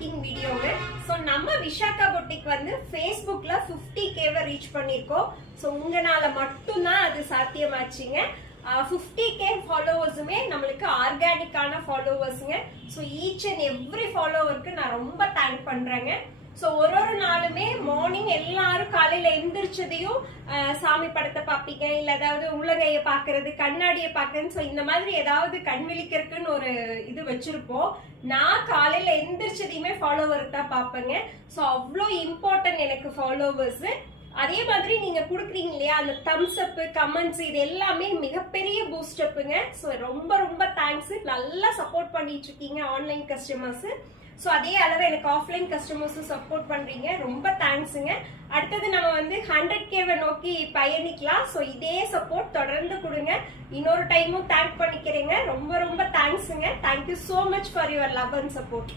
Making வீடியோங்க. So நம்ம Vishakha boutique வந்து ஃபேஸ்புக்ல 50K ரீச் பண்ணிருக்கோம். ஸோ உங்களால மட்டும்தான் அது சாத்தியமாச்சுங்க. 50K ஃபாலோவர்ஸுமே நம்மளுக்கு ஆர்கானிக்கான ஃபாலோவர்ஸுங்க. ஸோ ஈச் அண்ட் எவ்ரி ஃபாலோவருக்கு நான் ரொம்ப தேங்க் பண்றேங்க. ஸோ ஒரு நாளுமே மார்னிங் எல்லாரும் காலையில எந்திரிச்சதையும் சாமி படத்தை பார்ப்பீங்க, இல்ல ஏதாவது உள்ளங்கைய பாக்குறது, கண்ணாடியை பாக்குறேன்னு. ஸோ இந்த மாதிரி ஏதாவது கண் விழிக்கிறதுக்குன்னு ஒரு இது வச்சிருப்போம். நான் காலையில எந்திரிச்சதையுமே ஃபாலோவர் தான் பார்ப்பேங்க. ஸோ அவ்வளோ இம்பார்ட்டன்ட் எனக்கு ஃபாலோவர்ஸ். அதே மாதிரி நீங்க குடுக்குறீங்க இல்லையா அந்த தம்ஸ் அப், கமெண்ட்ஸ், இது எல்லாமே மிகப்பெரிய பூஸ்ட் அப்புங்க. ஸோ ரொம்ப ரொம்ப தேங்க்ஸ். நல்லா சப்போர்ட் பண்ணிட்டு இருக்கீங்க ஆன்லைன் கஸ்டமர்ஸ். ஸோ அதே அளவு எனக்கு ஆஃப்லைன் கஸ்டமர்ஸும் சப்போர்ட் பண்றீங்க. ரொம்ப தேங்க்ஸுங்க. அடுத்தது நம்ம வந்து 100K நோக்கி பயணிக்கலாம். ஸோ இதே சப்போர்ட் தொடர்ந்து கொடுங்க. இன்னொரு டைமும் தேங்க் பண்ணிக்கிறேங்க. ரொம்ப ரொம்ப தேங்க்ஸுங்க. Thank you so much for your love and support.